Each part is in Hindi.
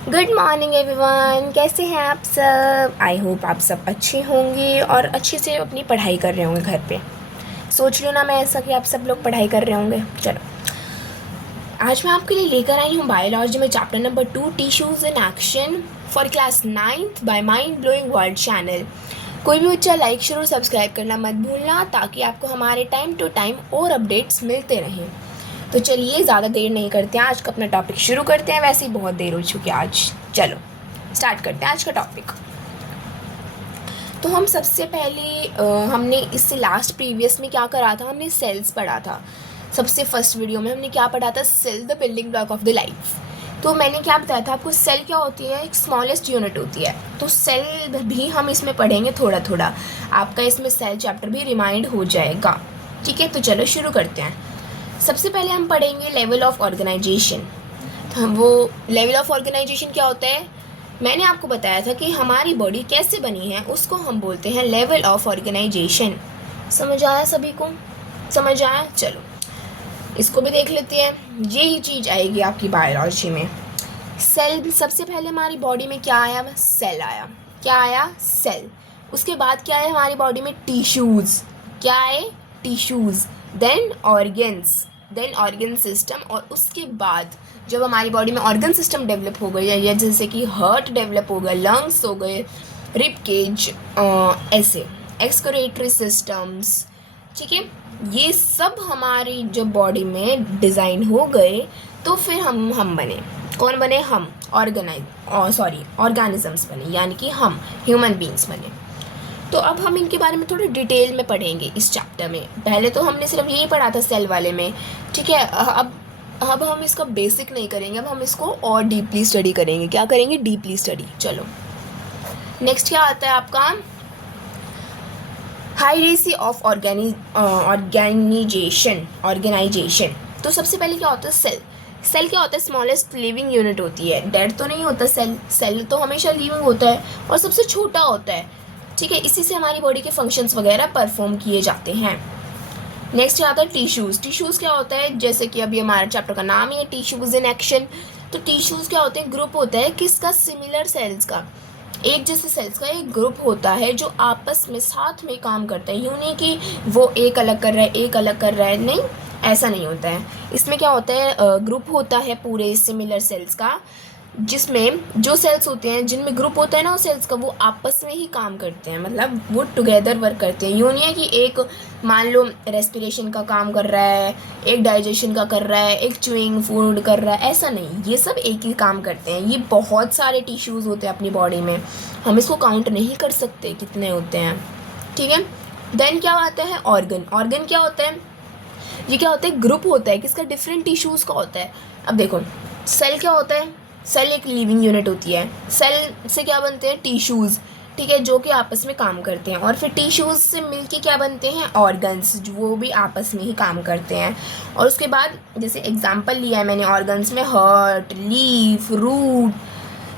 गुड मॉर्निंग एवरीवन, कैसे हैं आप सब। आई होप आप सब अच्छे होंगे और अच्छे से अपनी पढ़ाई कर रहे होंगे घर पे। सोच लो ना मैं ऐसा कि आप सब लोग पढ़ाई कर रहे होंगे। चलो, आज मैं आपके लिए लेकर आई हूँ बायोलॉजी में chapter number 2 tissues in action for class 9th by mind blowing world channel. कोई भी बच्चा लाइक शेयर और सब्सक्राइब करना मत भूलना ताकि आपको हमारे टाइम टू टाइम और अपडेट्स मिलते रहें। तो चलिए ज़्यादा देर नहीं करते हैं, आज का अपना टॉपिक शुरू करते हैं। वैसे ही बहुत देर हो चुकी है आज। चलो स्टार्ट करते हैं आज का टॉपिक। तो हम सबसे पहले हमने इससे लास्ट प्रीवियस में क्या करा था, हमने सेल्स पढ़ा था। सबसे फर्स्ट वीडियो में हमने क्या पढ़ा था, cell the building block of the life. तो मैंने क्या बताया था आपको, सेल क्या होती है, एक स्मॉलेस्ट यूनिट होती है। तो सेल भी हम इसमें पढ़ेंगे थोड़ा थोड़ा, आपका इसमें सेल चैप्टर भी रिमाइंड हो जाएगा। ठीक है, तो चलो शुरू करते हैं। सबसे पहले हम पढ़ेंगे लेवल ऑफ ऑर्गेनाइजेशन। वो लेवल ऑफ ऑर्गेनाइजेशन क्या होता है, मैंने आपको बताया था कि हमारी बॉडी कैसे बनी है उसको हम बोलते हैं लेवल ऑफ ऑर्गेनाइजेशन। समझ आया सभी को? समझ आया? चलो इसको भी देख लेते हैं। यही चीज़ आएगी आपकी बायोलॉजी में। सेल, सबसे पहले हमारी बॉडी में क्या आया, सेल आया। क्या आया? सेल। उसके बाद क्या है हमारी बॉडी में, टिश्यूज़। क्या है? Tissues. Then organs, then organ system. और उसके बाद जब हमारी बॉडी में ऑर्गन सिस्टम डेवलप हो गई या जैसे कि हार्ट डेवलप हो गया, लंग्स हो गए, रिब केज, ऐसे एक्सक्रीटरी सिस्टम्स। ठीक है, ये सब हमारी जब बॉडी में डिज़ाइन हो गए तो फिर हम बने। कौन बने? हम ऑर्गेनिजम्स बने, यानी कि हम ह्यूमन बींग्स बने। तो अब हम इनके बारे में थोड़ी डिटेल में पढ़ेंगे इस चैप्टर में। पहले तो हमने सिर्फ यही पढ़ा था सेल वाले में। ठीक है, अब हम इसका बेसिक नहीं करेंगे, अब हम इसको और डीपली स्टडी करेंगे। क्या करेंगे? Deeply study. चलो नेक्स्ट क्या आता है आपका, हायरार्की ऑफ ऑर्गेनाइजेशन। तो सबसे पहले क्या होता है, सेल। सेल क्या होता है? स्मॉलेस्ट लिविंग यूनिट होती है। डेड तो नहीं होता सेल, सेल तो हमेशा लिविंग होता है और सबसे छोटा होता है। ठीक है, इसी से हमारी बॉडी के फंक्शंस वगैरह परफॉर्म किए जाते हैं। नेक्स्ट आता है टिश्यूज़। टिश्यूज़ क्या होता है, जैसे कि अभी हमारे चैप्टर का नाम ही है टिश्यूज़ इन एक्शन। तो टिश्यूज़ क्या होते हैं, ग्रुप होता है किसका, सिमिलर सेल्स का। एक जैसे सेल्स का एक ग्रुप होता है जो आपस में साथ में काम करता है। यूँ नहीं कि वो एक अलग कर रहा है एक अलग कर रहा है, नहीं, ऐसा नहीं होता है। इसमें क्या होता है, ग्रुप होता है पूरे सिमिलर सेल्स का, जिसमें जो सेल्स होते हैं जिनमें ग्रुप होता है ना वो सेल्स का, वो आपस में ही काम करते हैं, मतलब वो टुगेदर वर्क करते हैं। यूँ नहीं है कि एक मान लो रेस्पिरेशन का काम कर रहा है, एक डाइजेशन का कर रहा है, एक च्यूइंग फूड कर रहा है, ऐसा नहीं। ये सब एक ही काम करते हैं। ये बहुत सारे टिश्यूज़ होते हैं अपनी बॉडी में, हम इसको काउंट नहीं कर सकते कितने होते हैं। ठीक है, देन क्या आता है, ऑर्गन। ऑर्गन क्या होता है, ये क्या होता है, ग्रुप होता है किसका, डिफरेंट टिश्यूज़ का होता है। अब देखो सेल क्या होता है, सेल एक लिविंग यूनिट होती है। सेल से क्या बनते हैं, टिश्यूज़। ठीक है, जो कि आपस में काम करते हैं। और फिर टिश्यूज़ से मिलके क्या बनते हैं, ऑर्गन्स, जो वो भी आपस में ही काम करते हैं। और उसके बाद जैसे एग्जांपल लिया है मैंने ऑर्गन्स में, heart, leaf, root,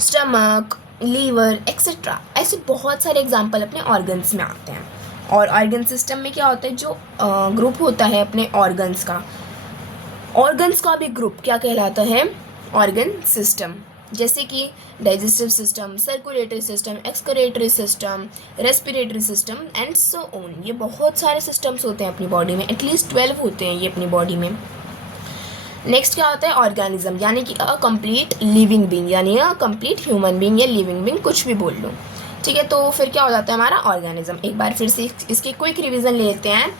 stomach, liver etcetera. ऐसे बहुत सारे एग्जांपल अपने ऑर्गन्स में आते हैं। और ऑर्गन सिस्टम में क्या होता है, जो ग्रुप होता है अपने ऑर्गन्स का भी ग्रुप क्या कहलाता है, ऑर्गन सिस्टम। जैसे कि digestive system, circulatory system, excretory system, respiratory system and so on. ये बहुत सारे सिस्टम्स होते हैं अपनी बॉडी में, एटलीस्ट 12 होते हैं ये अपनी बॉडी में। नेक्स्ट क्या होता है, ऑर्गेनिज्म, यानी कि अ कंप्लीट लिविंग बीइंग, यानी अ कंप्लीट ह्यूमन बीइंग या लिविंग बीइंग, कुछ भी बोल लो। ठीक है, तो फिर क्या हो जाता है हमारा ऑर्गेनिज्म। एक बार फिर से इसकी क्विक रिवीजन लेते हैं।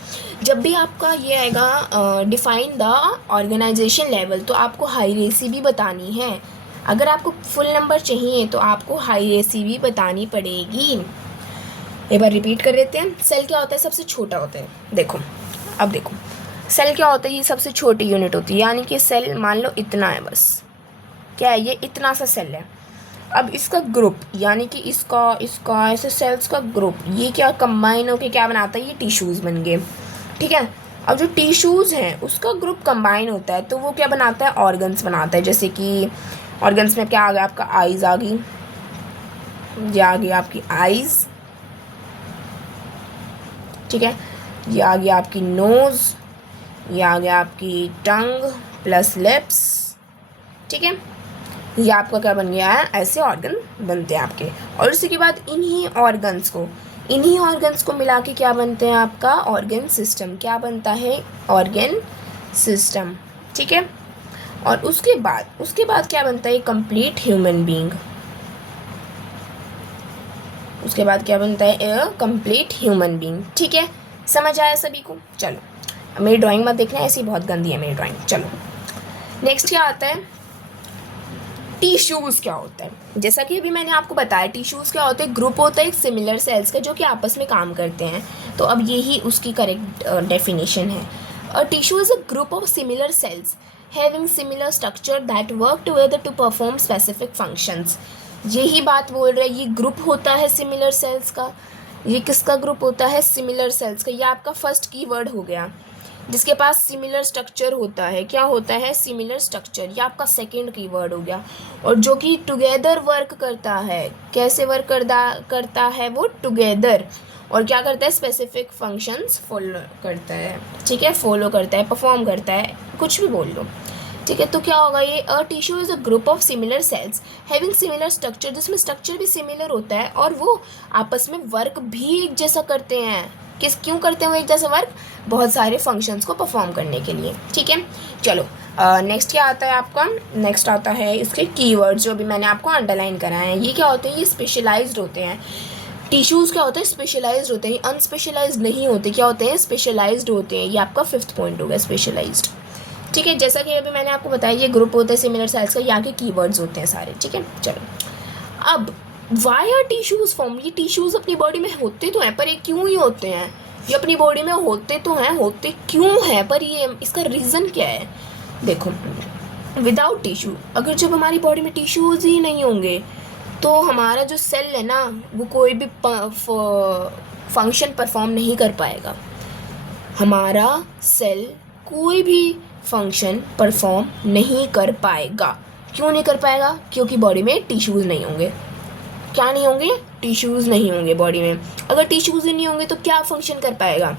जब भी आपका ये आएगा डिफाइन द ऑर्गेनाइजेशन लेवल, तो आपको हायरार्की भी बतानी है। अगर आपको फुल नंबर चाहिए तो आपको हायरार्की भी बतानी पड़ेगी। एक बार रिपीट कर लेते हैं। सेल क्या होता है, सबसे छोटा होता है। देखो अब देखो, सेल क्या होता है, ये सबसे छोटी यूनिट होती है। यानी कि सेल मान लो इतना है, बस क्या है, ये इतना सा सेल है। अब इसका ग्रुप, यानी कि इसका ऐसे सेल्स का ग्रुप, ये क्या कंबाइन होकर क्या बनाता है, ये टिश्यूज़ बन गए। ठीक है, अब जो टिश्यूज़ हैं उसका ग्रुप कंबाइन होता है तो वो क्या बनाता है, ऑर्गन्स बनाता है। जैसे कि ऑर्गन्स में क्या आ गया आपका, आइज़ आ गई, ये आ गई आपकी आइज़। ठीक है, ये आ गया आपकी नोज़, ये आ गया आपकी टंग प्लस लिप्स। ठीक है, ये आपका क्या बन गया है, ऐसे ऑर्गन बनते हैं आपके। और उसी के बाद इन्हीं ऑर्गन्स को मिला के क्या बनते हैं, आपका ऑर्गन सिस्टम। क्या बनता है, ऑर्गन सिस्टम, ठीक है। और उसके बाद क्या बनता है, कंप्लीट ह्यूमन बीइंग। उसके बाद क्या बनता है, ए कंप्लीट ह्यूमन बीइंग, ठीक है। समझ आया सभी को? चलो मेरी ड्राइंग मत देखना, ऐसी बहुत गंदी है मेरी ड्राइंग। चलो नेक्स्ट क्या आता है, टिश्यूज़ क्या होता है। जैसा कि अभी मैंने आपको बताया, टिश्यूज़ क्या होते हैं, ग्रुप होता है एक सिमिलर सेल्स का जो कि आपस में काम करते हैं। तो अब यही उसकी करेक्ट डेफिनेशन है। A tissue is a group of similar cells having similar structure that work together to perform specific functions. यही बात बोल रहे हैं, ये ग्रुप होता है सिमिलर सेल्स का। ये किसका ग्रुप होता है, सिमिलर सेल्स का। ये आपका फर्स्ट कीवर्ड हो गया, जिसके पास सिमिलर स्ट्रक्चर होता है। क्या होता है, सिमिलर स्ट्रक्चर। ये आपका सेकंड कीवर्ड हो गया। और जो कि टुगेदर वर्क करता है, कैसे वर्क करता है वो, टुगेदर। और क्या करता है, स्पेसिफिक फंक्शंस फॉलो करता है, ठीक है, फॉलो करता है, परफॉर्म करता है, कुछ भी बोल लो, ठीक है। तो क्या होगा ये, अ tissue is a group of similar cells having similar structure, जिसमें स्ट्रक्चर भी सिमिलर होता है और वो आपस में वर्क भी एक जैसा करते हैं। क्यों करते हैं वो एक जैसा वर्क, बहुत सारे फंक्शंस को परफॉर्म करने के लिए, ठीक है। चलो नेक्स्ट क्या आता है आपका, नेक्स्ट आता है इसके कीवर्ड्स जो अभी मैंने आपको अंडरलाइन कराए हैं। ये क्या होते हैं, ये स्पेशलाइज्ड होते हैं। टिश्यूज़ क्या होते हैं, स्पेशलाइज्ड होते हैं, अनस्पेशलाइज्ड नहीं होते। क्या होते हैं, स्पेशलाइज्ड होते हैं। ये आपका फिफ्थ पॉइंट हो गया, स्पेशलाइज्ड, ठीक है। जैसा कि अभी मैंने आपको बताया, ये ग्रुप होता है सिमिलर सेल्स का, यहाँ के कीवर्ड्स होते हैं सारे, ठीक है। चलो अब वाई आर टिश्यूज़ फॉर्म, ये टिश्यूज़ अपनी बॉडी में होते तो हैं, पर ये क्यों ही होते हैं, ये अपनी बॉडी में होते तो हैं, होते क्यों हैं, पर ये इसका रीज़न क्या है। देखो, विदाउट टिश्यू, अगर जब हमारी बॉडी में टिश्यूज़ ही नहीं होंगे तो हमारा जो सेल है ना, वो कोई भी फंक्शन परफॉर्म नहीं कर पाएगा। हमारा सेल कोई भी फंक्शन परफॉर्म नहीं कर पाएगा। क्यों नहीं कर पाएगा, क्योंकि बॉडी में टिश्यूज़ नहीं होंगे। क्या नहीं होंगे, टिश्यूज़ नहीं होंगे बॉडी में। अगर टिश्यूज़ ही नहीं होंगे तो क्या फंक्शन कर पाएगा,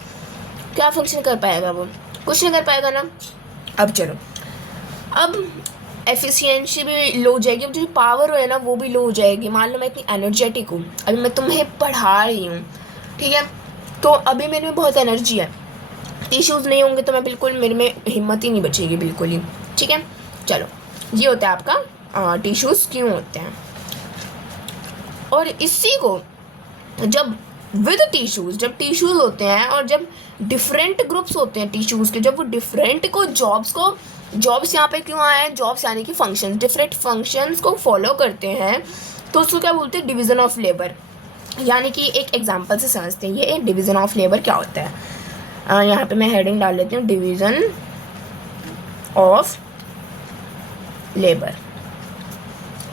क्या फंक्शन कर पाएगा, वो कुछ नहीं कर पाएगा ना। अब चलो, अब एफिशिएंसी भी लो हो जाएगी, अब जो पावर है ना वो भी लो हो जाएगी। मान लो मैं इतनी एनर्जेटिक हूँ, अभी मैं तुम्हें पढ़ा रही हूँ, ठीक है, तो अभी मेरे में बहुत एनर्जी है, टिश्यूज़ नहीं होंगे तो मैं बिल्कुल, मेरे में हिम्मत ही नहीं बचेगी बिल्कुल ही, ठीक है। चलो ये होता है आपका टिश्यूज़ क्यों होते हैं। और इसी को जब विद टिश्यूज़, जब टिश्यूज़ होते हैं और जब डिफरेंट ग्रुप्स होते हैं टिश्यूज़ के, जब वो डिफरेंट जॉब्स यहाँ पे क्यों आए हैं, जॉब्स यानी कि फंक्शंस, डिफरेंट फंक्शंस को फॉलो करते हैं, तो उसको क्या बोलते हैं, डिवीज़न ऑफ लेबर। यानी कि एक एग्जांपल से समझते हैं ये एक डिवीज़न ऑफ लेबर क्या होता है। यहाँ पे मैं हेडिंग डाल लेती हूँ, डिवीज़न ऑफ लेबर।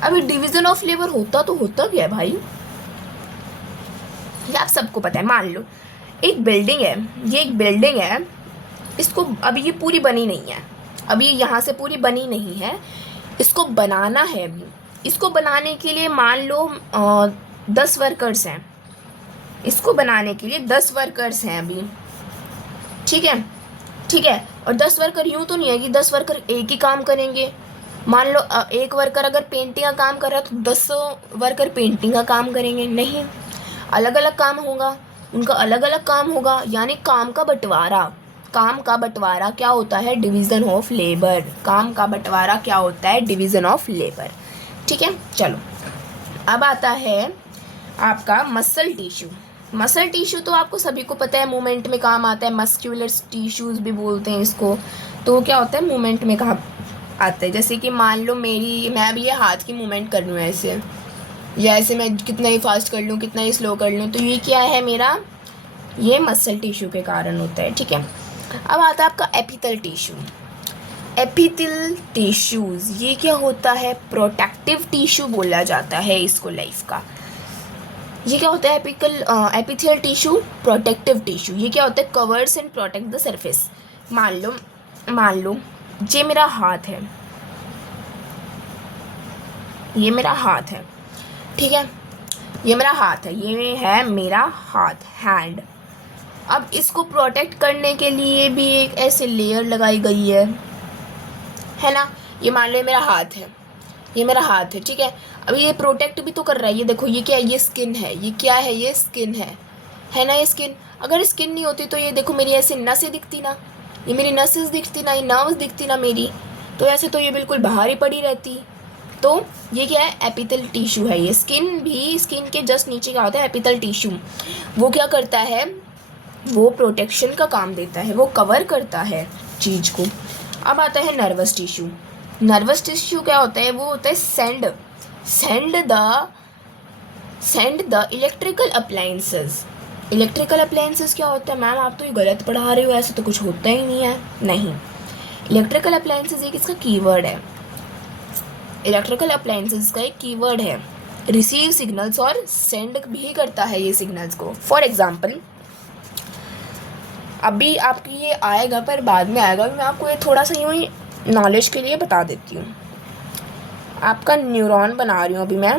अभी डिवीज़न ऑफ लेबर होता क्या है भाई, ये आप सबको पता है। मान लो एक बिल्डिंग है, ये एक बिल्डिंग है, इसको अभी ये पूरी बनी नहीं है, अभी यहाँ से पूरी बनी नहीं है, इसको बनाना है। अभी इसको बनाने के लिए मान लो 10 वर्कर्स हैं, इसको बनाने के लिए 10 वर्कर्स हैं अभी, ठीक है, ठीक है। और 10 वर्कर यूँ तो नहीं है कि 10 वर्कर एक ही काम करेंगे। मान लो एक वर्कर अगर पेंटिंग का काम कर रहा है तो 10 वर्कर पेंटिंग का काम करेंगे, नहीं, अलग अलग काम होगा, उनका अलग अलग काम होगा। यानी काम का बंटवारा क्या होता है, डिवीज़न ऑफ लेबर। काम का बंटवारा क्या होता है, डिवीज़न ऑफ लेबर, ठीक है। चलो अब आता है आपका मसल टिश्यू। मसल टिश्यू तो आपको सभी को पता है, मूवमेंट में काम आता है, मस्क्यूलर टिश्यूज़ भी बोलते हैं इसको। तो क्या होता है, मूवमेंट में काम आता है। जैसे कि मान लो मैं अभी ये हाथ की मूवमेंट कर लूँ ऐसे, या ऐसे मैं कितना ही फास्ट कर लूँ, कितना ही स्लो कर लूँ, तो ये क्या है मेरा, ये मसल टिश्यू के कारण होता है, ठीक है। अब आता है आपका एपिथेल टिश्यू। एपिथेल टिश्यूज़ ये क्या होता है, प्रोटेक्टिव टिश्यू बोला जाता है इसको लाइफ का। ये क्या होता है, एपिथेल टिश्यू, प्रोटेक्टिव टिश्यू। ये क्या होता है, covers and protect the surface. मान लो ये मेरा हाथ है, ये मेरा हाथ है, ठीक है, ये मेरा हाथ है, ये है मेरा हाथ, हैंड। अब इसको प्रोटेक्ट करने के लिए भी एक ऐसे लेयर लगाई गई है ना। ये मान लो मेरा हाथ है, ये मेरा हाथ है, ठीक है। अभी ये प्रोटेक्ट भी तो कर रहा है, ये देखो ये क्या है, ये स्किन है, ये क्या है, ये स्किन है ना, ये स्किन। अगर स्किन नहीं होती तो ये देखो मेरी ऐसे नसें दिखती ना, ये मेरी नसें दिखती ना, ये नर्व्स दिखती ना मेरी, तो ऐसे तो ये बिल्कुल बाहर ही पड़ी रहती। तो ये क्या है, एपिथेल टिश्यू है ये। स्किन भी, स्किन के जस्ट नीचे क्या होता है, एपिथेल टिश्यू। वो क्या करता है, वो प्रोटेक्शन का काम देता है, वो कवर करता है चीज़ को। अब आता है नर्वस टिश्यू। नर्वस टिश्यू क्या होता है, वो होता है send the electrical appliances. Electrical appliances क्या होता है, मैम आप तो ये गलत पढ़ा रहे हो, ऐसे तो कुछ होता ही नहीं है। नहीं, इलेक्ट्रिकल अप्लायंसेस एक इसका कीवर्ड है, इलेक्ट्रिकल अप्लायंसेस का एक कीवर्ड है। रिसीव सिग्नल्स और सेंड भी करता है ये सिग्नल्स को। फॉर एग्जाम्पल, अभी आपकी ये आएगा पर बाद में आएगा, मैं आपको ये थोड़ा सा यूँ ही नॉलेज के लिए बता देती हूँ। आपका न्यूरॉन बना रही हूँ अभी मैं।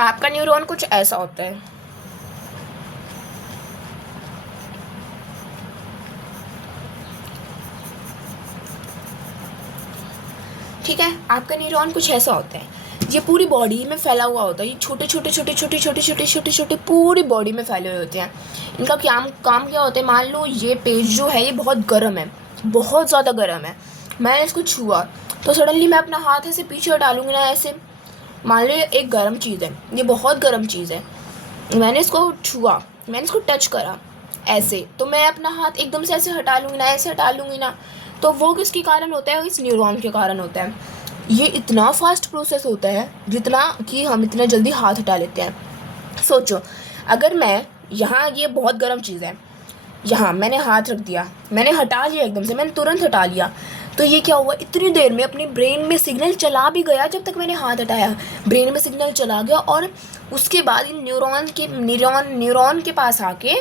आपका न्यूरॉन कुछ ऐसा होता है, ठीक है। आपका न्यूरॉन कुछ ऐसा होता है, ये पूरी बॉडी में फैला हुआ होता है, ये छोटे छोटे पूरी बॉडी में फैले हुए होते हैं। इनका काम क्या होता है, मान लो ये पेज जो है ये बहुत गर्म है, बहुत ज़्यादा गर्म है। मैंने इसको छुआ तो सडनली मैं अपना हाथ ऐसे पीछे डालूंगी ना, ऐसे मान लो एक गर्म चीज़ है, ये बहुत गर्म चीज़ है, मैंने इसको छुआ, मैंने इसको टच करा ऐसे, तो मैं अपना हाथ एकदम से ऐसे हटा लूँगी ना, ऐसे हटा लूँगी ना, तो वो किसके कारण होता है, इस न्यूरॉन के कारण होता है। ये इतना फास्ट प्रोसेस होता है जितना कि हम इतना जल्दी हाथ हटा लेते हैं। सोचो, अगर मैं यहाँ, ये बहुत गर्म चीज़ है, यहाँ मैंने हाथ रख दिया, मैंने हटा लिया एकदम से, मैंने तुरंत हटा लिया, तो ये क्या हुआ, इतनी देर में अपने ब्रेन में सिग्नल चला भी गया, जब तक मैंने हाथ हटाया ब्रेन में सिग्नल चला गया, और उसके बाद इन न्यूरॉन के पास आके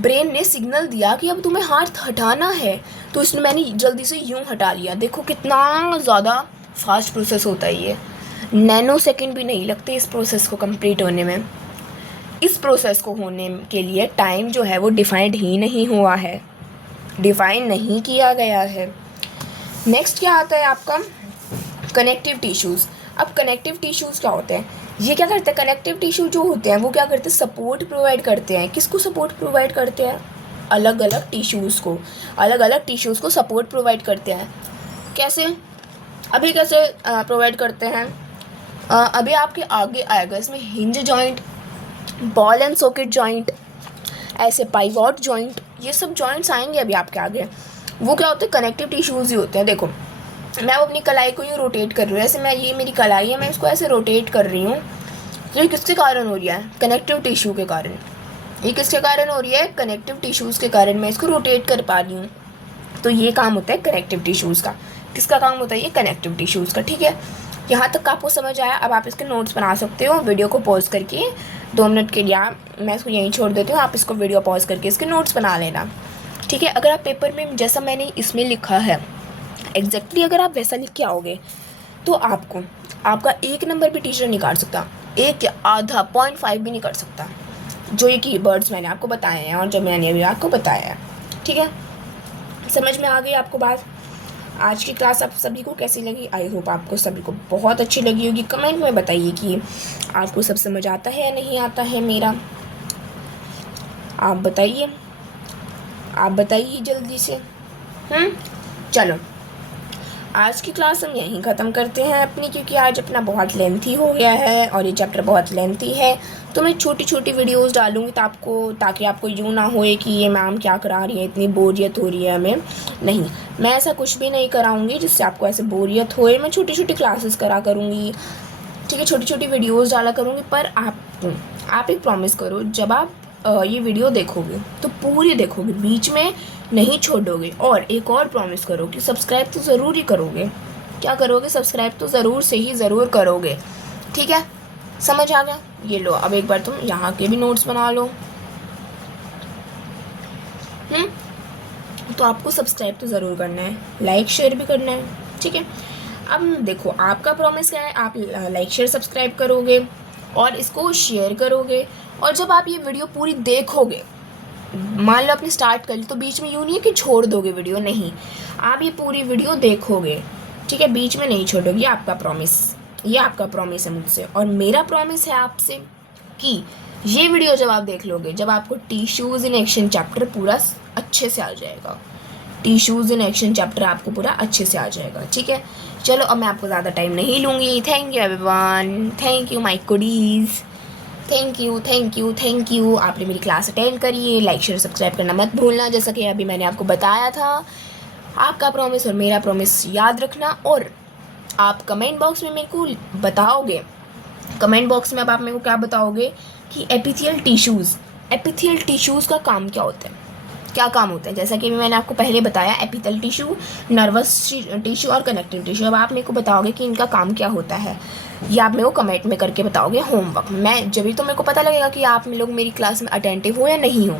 ब्रेन ने सिग्नल दिया कि अब तुम्हें हाथ हटाना है, तो इसने मैंने जल्दी से यूँ हटा लिया। देखो कितना ज़्यादा फास्ट प्रोसेस होता है ये, नैनो सेकेंड भी नहीं लगते इस प्रोसेस को कंप्लीट होने में। इस प्रोसेस को होने के लिए टाइम जो है वो डिफाइंड ही नहीं हुआ है, डिफाइन नहीं किया गया है। नेक्स्ट क्या आता है आपका, कनेक्टिव टिश्यूज़। अब कनेक्टिव टिश्यूज़ क्या होते हैं, ये क्या करते हैं, कनेक्टिव टिश्यू जो होते हैं वो क्या करते हैं, सपोर्ट प्रोवाइड करते हैं। किसको सपोर्ट प्रोवाइड करते हैं, अलग अलग टिश्यूज़ को सपोर्ट प्रोवाइड करते हैं। कैसे, अभी कैसे प्रोवाइड करते हैं, अभी आपके आगे आएगा, इसमें hinge joint, ball and socket joint, ऐसे पाइवॉट जॉइंट, ये सब जॉइंट्स आएंगे अभी आपके आगे। वो क्या होते हैं, कनेक्टिव टिश्यूज़ ही होते हैं। देखो मैं अपनी कलाई को यूँ रोटेट कर रही हूँ, ऐसे मैं, ये मेरी कलाई है, मैं इसको ऐसे रोटेट कर रही हूँ, तो ये किसके कारण हो रही है, कनेक्टिव टिश्यू के कारण। ये किसके कारण हो रही है, कनेक्टिव टिश्यूज़ के कारण मैं इसको रोटेट कर पा रही हूँ। तो ये काम होता है कनेक्टिव टिश्यूज़ का। किसका काम होता है, ये कनेक्टिव टिश्यूज़ का, ठीक है। यहाँ तक आपको समझ आया। अब आप इसके नोट्स बना सकते हो, वीडियो को पॉज करके 2 मिनट के लिए मैं इसको यहीं छोड़ देती हूँ, आप इसको वीडियो पॉज करके इसके नोट्स बना लेना, ठीक है। अगर आप पेपर में जैसा मैंने इसमें लिखा है एग्जैक्टली अगर आप वैसा लिख के आओगे तो आपको आपका 1 नंबर भी टीचर नहीं काट सकता, 1 या आधा 0.5 भी नहीं कर सकता, जो ये कीवर्ड्स मैंने आपको बताए हैं और जो मैंने अभी आपको बताया है, ठीक है। समझ में आ गई आपको बात। आज की क्लास आप सभी को कैसी लगी, आई होप आपको सभी को बहुत अच्छी लगी होगी। कमेंट में बताइए कि आपको सब समझ आता है या नहीं आता है मेरा, आप बताइए जल्दी से। चलो आज की क्लास हम यहीं ख़त्म करते हैं अपनी, क्योंकि आज अपना बहुत लेंथी हो गया है और ये चैप्टर बहुत लेंथी है, तो मैं छोटी छोटी वीडियोस डालूँगी ताकि आपको यूँ ना होए कि ये मैम क्या करा रही है, इतनी बोरियत हो रही है हमें। नहीं, मैं ऐसा कुछ भी नहीं कराऊँगी जिससे आपको ऐसे बोरियत होए। मैं छोटी छोटी क्लासेस करा करूँगी, ठीक है, छोटी छोटी वीडियोज़ डाला करूँगी। पर आप एक प्रॉमिस करो, जब आप ये वीडियो देखोगे तो पूरी देखोगे, बीच में नहीं छोड़ोगे। और एक और प्रॉमिस करो कि सब्सक्राइब तो ज़रूर ही करोगे। क्या करोगे, सब्सक्राइब तो ज़रूर करोगे, ठीक है। समझ आ गया। ये लो, अब एक बार तुम यहाँ के भी नोट्स बना लो। तो आपको सब्सक्राइब तो ज़रूर करना है, लाइक शेयर भी करना है, ठीक है। अब देखो आपका प्रॉमिस क्या है, आप लाइक शेयर सब्सक्राइब करोगे और इसको शेयर करोगे, और जब आप ये वीडियो पूरी देखोगे, मान लो आपने स्टार्ट कर ली तो बीच में यूँ नहीं है कि छोड़ दोगे वीडियो, नहीं, आप ये पूरी वीडियो देखोगे, ठीक है, बीच में नहीं छोड़ोगे। आपका प्रॉमिस, ये आपका प्रॉमिस है मुझसे, और मेरा प्रॉमिस है आपसे कि ये वीडियो जब आप देख लोगे, जब आपको टिश्यूज़ इन एक्शन चैप्टर पूरा अच्छे से आ जाएगा, टिश्यूज़ इन एक्शन चैप्टर आपको पूरा अच्छे से आ जाएगा, ठीक है। चलो अब मैं आपको ज़्यादा टाइम नहीं लूँगी। Thank you everyone, thank you my कुडीज़, thank you thank you thank you. आपने मेरी क्लास अटेंड करी है, लाइक शेयर सब्सक्राइब करना मत भूलना, जैसा कि अभी मैंने आपको बताया था। आपका प्रॉमिस और मेरा प्रॉमिस याद रखना, और आप कमेंट बॉक्स में मेरे को बताओगे, कमेंट बॉक्स में अब आप मेरे को क्या बताओगे कि एपिथेलियल टिश्यूज़ का काम क्या होता है, क्या काम होता है। जैसा कि मैंने आपको पहले बताया, एपिथेलियल टिश्यू, नर्वस टिश्यू और कनेक्टिव टिश्यू। अब आप मेरे को बताओगे कि इनका काम क्या होता है, या आप मेरे को कमेंट में करके बताओगे होमवर्क। मैं जब भी तो मेरे को पता लगेगा कि आप लोग मेरी क्लास में अटेंटिव हो या नहीं हो,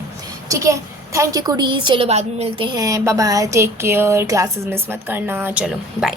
ठीक है। थैंक यू कुडीज़, चलो बाद में मिलते हैं, bye bye, take care, classes miss मत करना, चलो बाय।